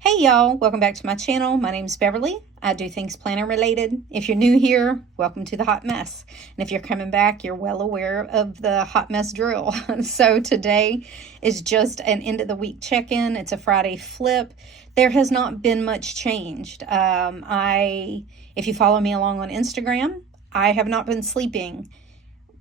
Hey y'all, welcome back to my channel. My name's Beverly. I do things planner related. If you're new here, welcome to the hot mess. And if you're coming back, you're well aware of the hot mess drill. So today is just an end of the week check-in. It's a Friday flip. There has not been much changed. If you follow me along on Instagram, I have not been sleeping.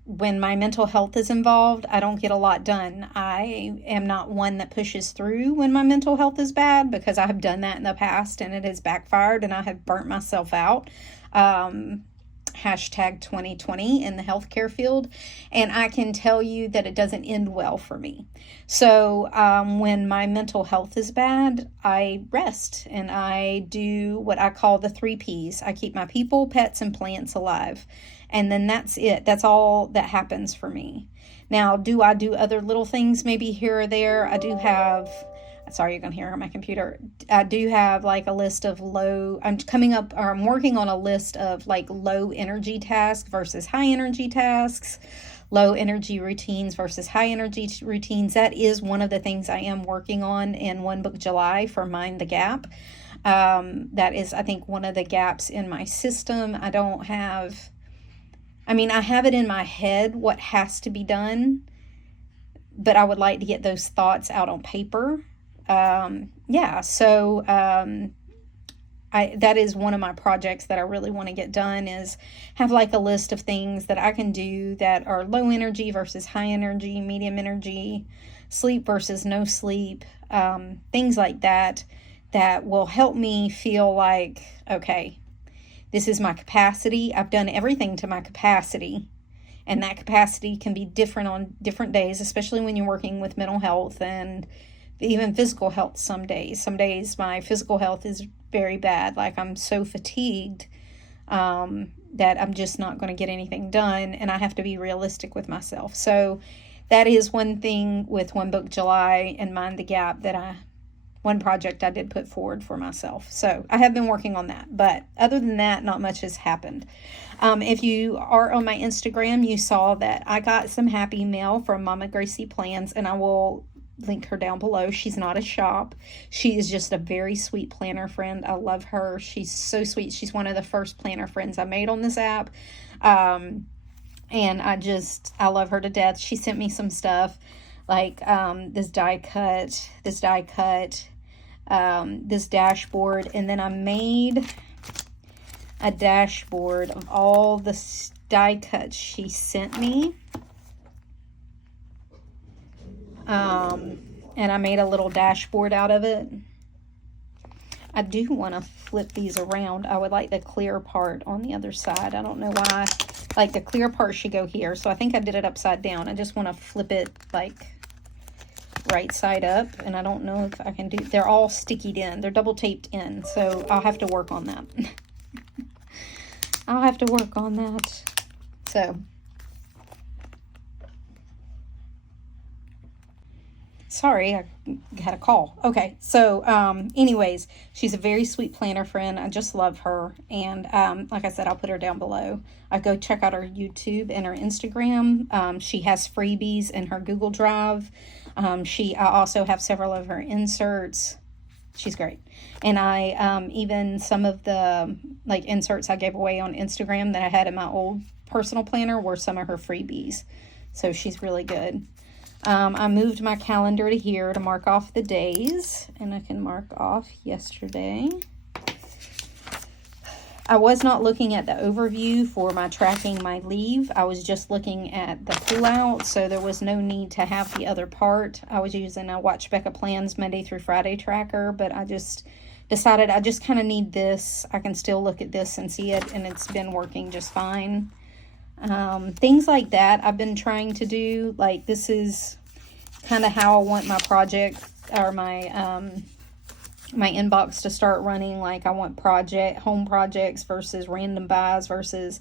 When my mental health is involved, I don't get a lot done. I am not one that pushes through when my mental health is bad, because I have done that in the past and it has backfired and I have burnt myself out. Hashtag 2020 in the healthcare field. And I can tell you that it doesn't end well for me. So when my mental health is bad, I rest and I do what I call the 3 Ps. I keep my people, pets, and plants alive. And then that's it. That's all that happens for me. Now, do I do other little things maybe here or there? I do have, sorry, you're going to hear on my computer. I do have like a list of I'm working on a list of like low energy tasks versus high energy tasks, low energy routines versus high energy routines. That is one of the things I am working on in One Book July for Mind the Gap. That is, I think, one of the gaps in my system. I have it in my head what has to be done, but I would like to get those thoughts out on paper. That is one of my projects that I really want to get done, is have like a list of things that I can do that are low energy versus high energy, medium energy, sleep versus no sleep, things like that will help me feel like, okay, this is my capacity. I've done everything to my capacity, and that capacity can be different on different days, especially when you're working with mental health and even physical health some days. Some days my physical health is very bad. Like I'm so fatigued that I'm just not going to get anything done, and I have to be realistic with myself. So that is one thing with One Book July and Mind the Gap one project I did put forward for myself. So I have been working on that. But other than that, not much has happened. If you are on my Instagram, you saw that I got some happy mail from Mama Gracie Plans, and I will link her down below. She's not a shop. She is just a very sweet planner friend. I love her. She's so sweet. She's one of the first planner friends I made on this app. And I love her to death. She sent me some stuff like this die cut, this dashboard, and then I made a dashboard of all the die cuts she sent me. And I made a little dashboard out of it. I do want to flip these around. I would like the clear part on the other side. I don't know why. Like the clear part should go here. So I think I did it upside down. I just want to flip it like right side up, and I don't know if I can do. They're all stickied in. They're double taped in. So I'll have to work on that. I'll have to work on that. So. Sorry, I had a call. Okay, so anyways, she's a very sweet planner friend. I just love her. And like I said, I'll put her down below. I go check out her YouTube and her Instagram. She has freebies in her Google Drive. I also have several of her inserts. She's great. And I even some of the like inserts I gave away on Instagram that I had in my old personal planner were some of her freebies. So she's really good. I moved my calendar to here to mark off the days, and I can mark off yesterday. I was not looking at the overview for my tracking my leave. I was just looking at the pullout, so there was no need to have the other part. I was using a Watch Becca Plans Monday through Friday tracker, but I just decided I just kind of need this. I can still look at this and see it, and it's been working just fine. Things like that I've been trying to do. Like this is kind of how I want my project or my my inbox to start running. Like I want home projects versus random buys versus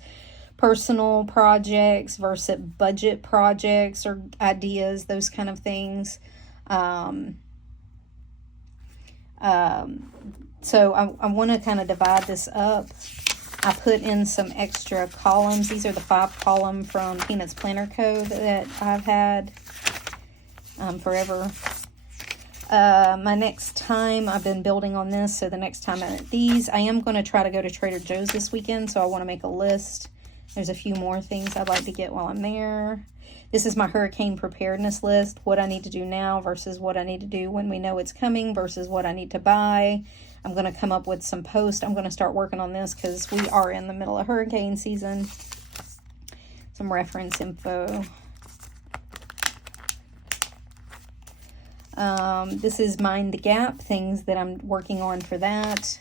personal projects versus budget projects or ideas, those kind of things. So I want to kind of divide this up. I put in some extra columns. These are the 5 column from Peanuts Planner Co. that I've had forever. My next time, I've been building on this, so the next time I'm at these, I am going to try to go to Trader Joe's this weekend, so I want to make a list. There's a few more things I'd like to get while I'm there. This is my hurricane preparedness list, what I need to do now versus what I need to do when we know it's coming versus what I need to buy. I'm going to come up with some posts. I'm going to start working on this because we are in the middle of hurricane season. Some reference info. This is Mind the Gap, things that I'm working on for that.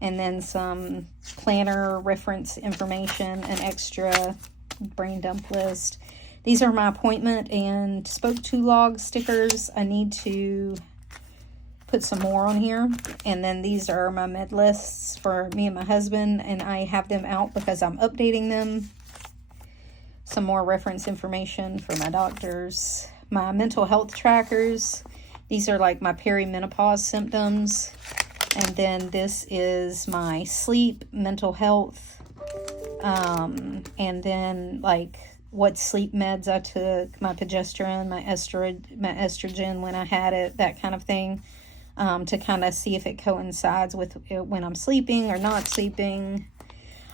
And then some planner reference information, an extra brain dump list. These are my appointment and spoke to log stickers. I need to put some more on here. And then these are my med lists for me and my husband, and I have them out because I'm updating them. Some more reference information for my doctors. My mental health trackers. These are like my perimenopause symptoms. And then this is my sleep, mental health, and then like what sleep meds I took, my progesterone, my estrogen when I had it, that kind of thing, to kind of see if it coincides with when I'm sleeping or not sleeping.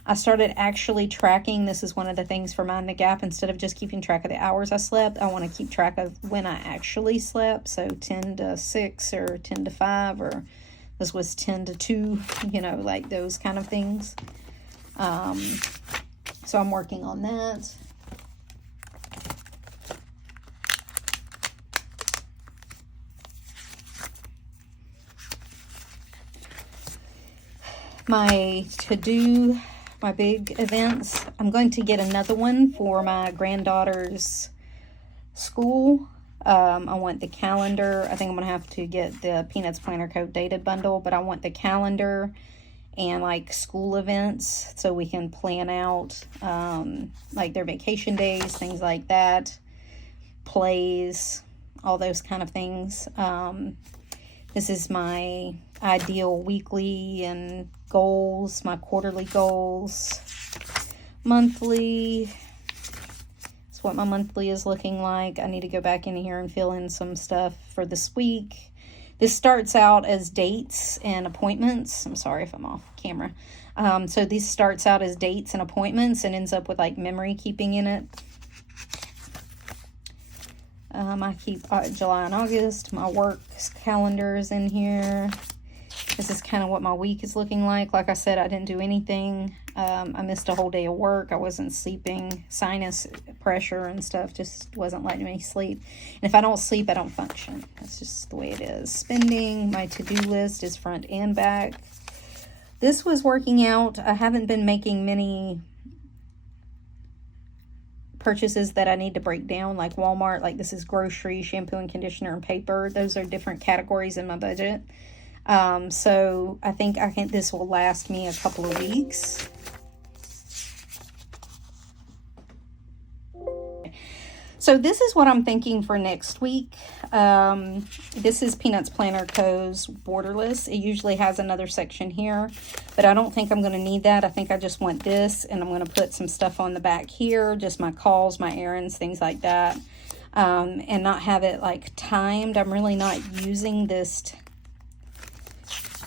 I started actually tracking. This is one of the things for Mind the Gap. Instead of just keeping track of the hours I slept, I want to keep track of when I actually slept. So 10 to 6 or 10 to 5, or this was 10 to 2, you know, like those kind of things. So I'm working on that. My to-do, my big events. I'm going to get another one for my granddaughter's school. I want the calendar. I think I'm going to have to get the Peanuts Planner Code dated bundle, but I want the calendar and like school events so we can plan out like their vacation days, things like that, plays, all those kind of things. This is my ideal weekly and goals, my quarterly goals, monthly. What my monthly is looking like. I need to go back in here and fill in some stuff for this week. This starts out as dates and appointments. I'm sorry if I'm off camera. So this starts out as dates and appointments and ends up with like memory keeping in it. I keep July and August. My work calendar is in here. This is kind of what my week is looking like. Like I said, I didn't do anything. I missed a whole day of work. I wasn't sleeping. Sinus pressure and stuff just wasn't letting me sleep. And if I don't sleep, I don't function. That's just the way it is. Spending, my to-do list is front and back. This was working out. I haven't been making many purchases that I need to break down, like Walmart. Like this is grocery, shampoo and conditioner, and paper. Those are different categories in my budget. So I think this will last me a couple of weeks. So this is what I'm thinking for next week. This is Peanuts Planner Co.'s borderless. It usually has another section here, but I don't think I'm going to need that. I think I just want this, and I'm going to put some stuff on the back here, just my calls, my errands, things like that, and not have it like timed. I'm really not using this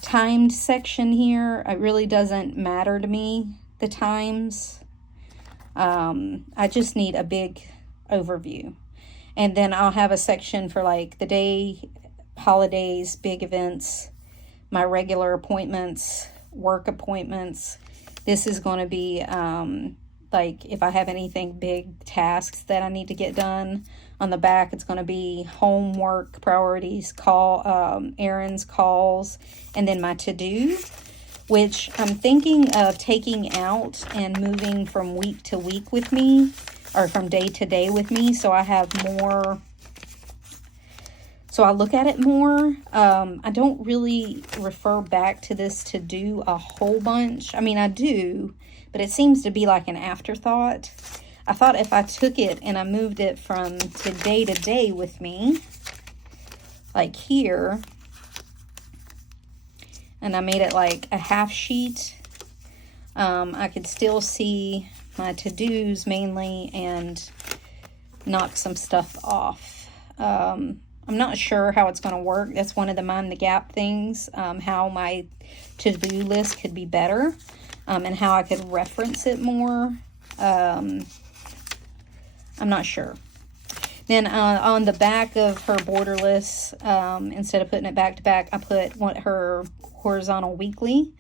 timed section here. It really doesn't matter to me, the times. I just need a big overview, and then I'll have a section for like the day, holidays, big events, my regular appointments, work appointments. This is going to be like if I have anything big tasks that I need to get done. On the back, it's going to be homework, priorities, errands, calls, and then my to-do, which I'm thinking of taking out and moving from week to week with me, or from day to day with me, so I have more, so I look at it more. I don't really refer back to this to do a whole bunch. I mean, I do, but it seems to be like an afterthought. I thought if I took it and I moved it from to day with me, like here, and I made it like a half sheet, I could still see my to-dos mainly and knock some stuff off. I'm not sure how it's going to work. That's one of the mind the gap things, how my to-do list could be better, and how I could reference it more. I'm not sure. Then on the back of her borderless, instead of putting it back to back, I put her horizontal weekly,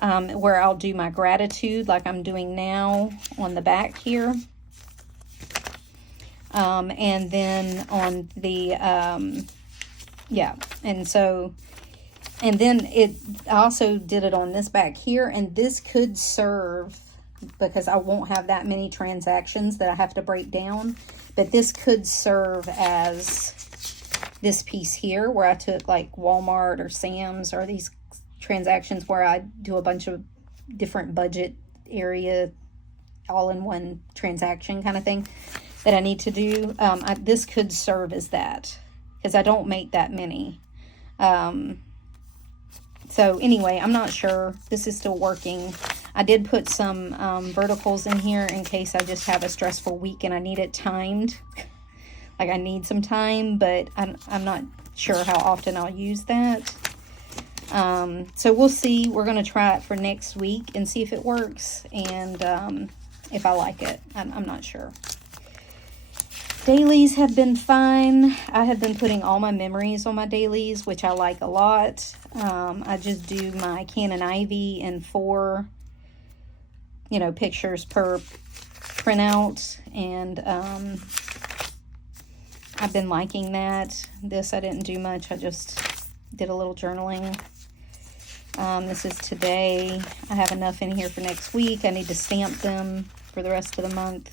where I'll do my gratitude like I'm doing now on the back here. And then on the, yeah, and then I also did it on this back here, and this could serve, because I won't have that many transactions that I have to break down, but this could serve as this piece here, where I took like Walmart or Sam's, or these transactions where I do a bunch of different budget area, all in one transaction kind of thing that I need to do. This could serve as that, because I don't make that many. So anyway, I'm not sure. This is still working. I did put some verticals in here in case I just have a stressful week and I need it timed. Like I need some time, but I'm not sure how often I'll use that. So we'll see. We're going to try it for next week and see if it works, and if I like it. I'm not sure. Dailies have been fine. I have been putting all my memories on my dailies, which I like a lot. I just do my Canon Ivy and 4, pictures per printout, and I've been liking that. This I didn't do much. I just did a little journaling. This is today. I have enough in here for next week. I need to stamp them for the rest of the month.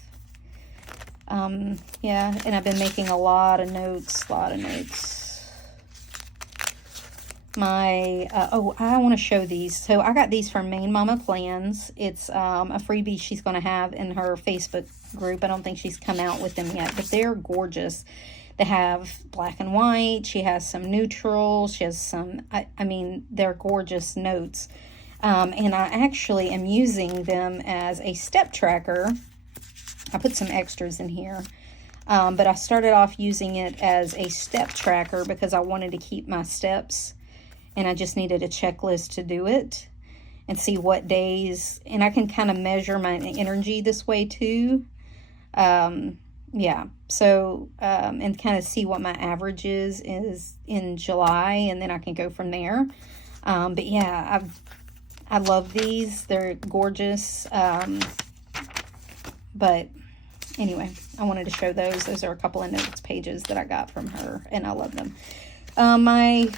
Yeah, and I've been making a lot of notes, I want to show these. So I got these from Main Mama Plans. It's a freebie she's going to have in her Facebook group. I don't think she's come out with them yet, but they're gorgeous. They have black and white. She has some neutral. She has some, I mean, they're gorgeous notes. And I actually am using them as a step tracker. I put some extras in here, but I started off using it as a step tracker because I wanted to keep my steps, and I just needed a checklist to do it and see what days, and I can kind of measure my energy this way too. Yeah, so, and kind of see what my average is in July, and then I can go from there. But yeah, I love these. They're gorgeous. But anyway, I wanted to show those. Those are a couple of notes pages that I got from her, and I love them. My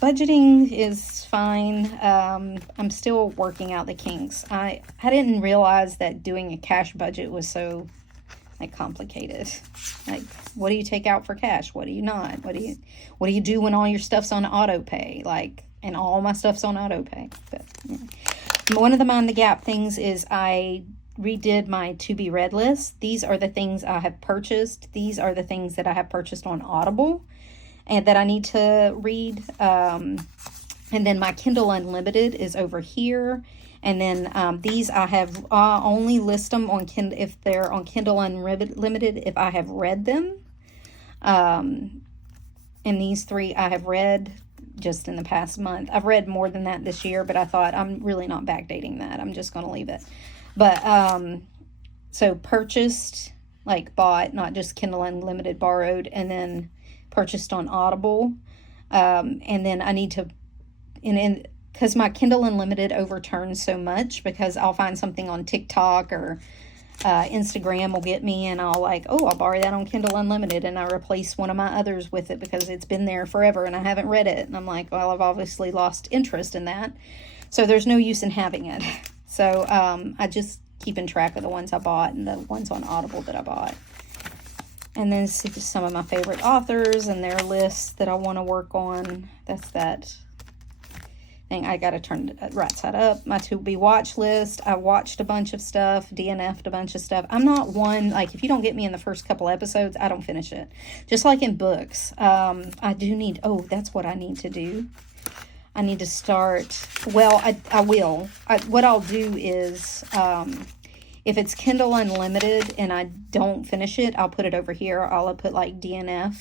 budgeting is fine. I'm still working out the kinks. I didn't realize that doing a cash budget was so complicated. Like, what do you take out for cash? What do you not? What do you do when all your stuff's on auto pay? And all my stuff's on auto pay. But yeah. One of the mind the gap things is I redid my to be read list. These are the things I have purchased. These are the things that I have purchased on Audible and that I need to read. And then my Kindle Unlimited is over here. And then these I have only list them on Kindle if they're on Kindle Unlimited if I have read them. And these 3 I have read just in the past month. I've read more than that this year, but I thought I'm really not backdating that. I'm just going to leave it. But, so purchased, bought, not just Kindle Unlimited, borrowed, and then purchased on Audible. And then I need to, because my Kindle Unlimited overturns so much, because I'll find something on TikTok or Instagram will get me, and I'll I'll borrow that on Kindle Unlimited, and I replace one of my others with it because it's been there forever and I haven't read it. And I'm well, I've obviously lost interest in that. So there's no use in having it. So I just keeping track of the ones I bought and the ones on Audible that I bought. And then see some of my favorite authors and their lists that I want to work on. That's that thing. I got to turn the right side up. My to be watch list. I watched a bunch of stuff, DNF'd a bunch of stuff. I'm not one, if you don't get me in the first couple episodes, I don't finish it. Just like in books. I do need, that's what I need to do. I need to start, well, I will. What I'll do is, if it's Kindle Unlimited and I don't finish it, I'll put it over here. I'll put DNF.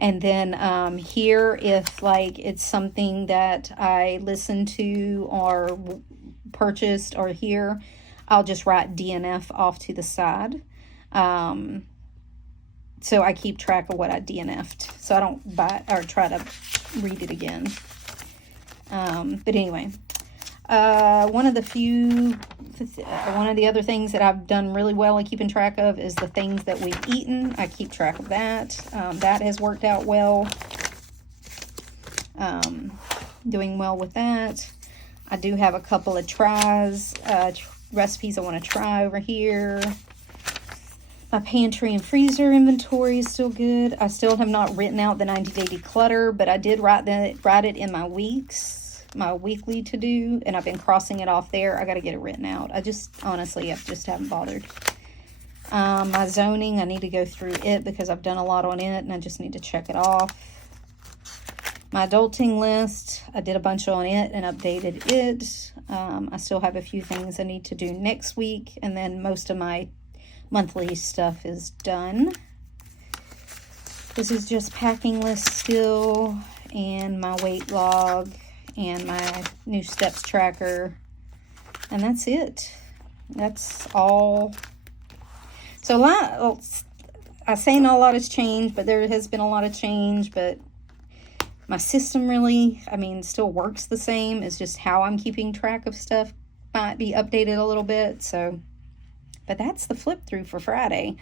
And then here, if like it's something that I listened to or purchased or here, I'll just write DNF off to the side. So I keep track of what I DNF'd, so I don't buy or try to read it again. But anyway, one of the other things that I've done really well at keeping track of is the things that we've eaten. I keep track of that. That has worked out well. Doing well with that. I do have a couple of recipes I want to try over here. My pantry and freezer inventory is still good. I still have not written out the 90-day declutter, but I did write it in my weekly to-do, and I've been crossing it off there. I got to get it written out. I just haven't bothered. My zoning, I need to go through it because I've done a lot on it, and I just need to check it off. My adulting list, I did a bunch on it and updated it. I still have a few things I need to do next week, and then most of my monthly stuff is done. This is just packing list still, and my weight log, and my new steps tracker, and that's it. That's all. So I say not a lot has changed, but there has been a lot of change. But my system really, still works the same. It's just how I'm keeping track of stuff might be updated a little bit. So, but that's the flip through for Friday.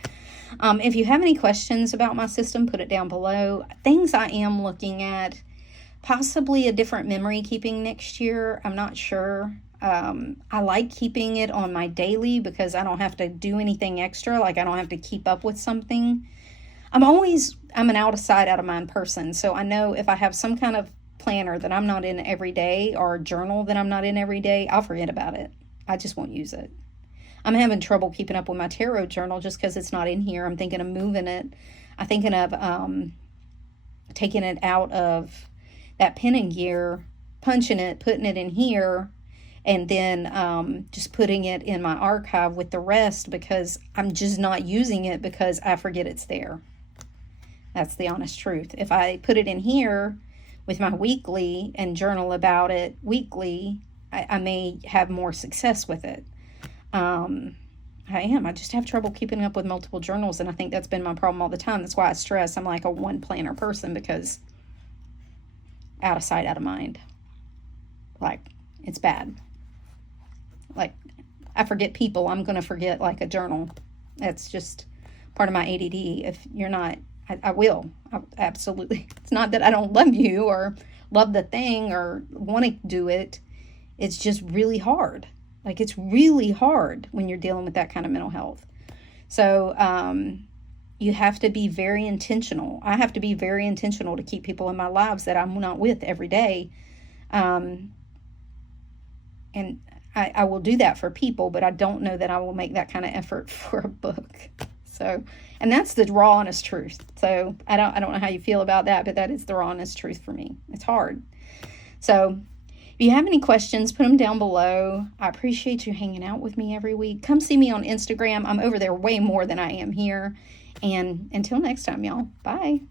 If you have any questions about my system, put it down below. Things I am looking at, possibly a different memory keeping next year. I'm not sure. I like keeping it on my daily because I don't have to do anything extra. Like I don't have to keep up with something. I'm an out of sight, out of mind person. So I know if I have some kind of planner that I'm not in every day or a journal that I'm not in every day, I'll forget about it. I just won't use it. I'm having trouble keeping up with my tarot journal just because it's not in here. I'm thinking of moving it. I'm thinking of taking it out of that pen and gear, punching it, putting it in here, and then just putting it in my archive with the rest because I'm just not using it because I forget it's there. That's the honest truth. If I put it in here with my weekly and journal about it weekly, I may have more success with it. I just have trouble keeping up with multiple journals, and I think that's been my problem all the time. That's why I stress I'm like a one planner person, because out of sight, out of mind. Like, it's bad. Like, I forget people. I'm going to forget like a journal. That's just part of my ADD. If you're not, I will. Absolutely. It's not that I don't love you or love the thing or want to do it. It's just really hard. Like, it's really hard when you're dealing with that kind of mental health. So, you have to be very intentional. I have to be very intentional to keep people in my lives that I'm not with every day. And I will do that for people, but I don't know that I will make that kind of effort for a book. So, and that's the raw, honest truth. So I don't know how you feel about that, but that is the raw, honest truth for me. It's hard. So if you have any questions, put them down below. I appreciate you hanging out with me every week. Come see me on Instagram. I'm over there way more than I am here. And until next time, y'all. Bye.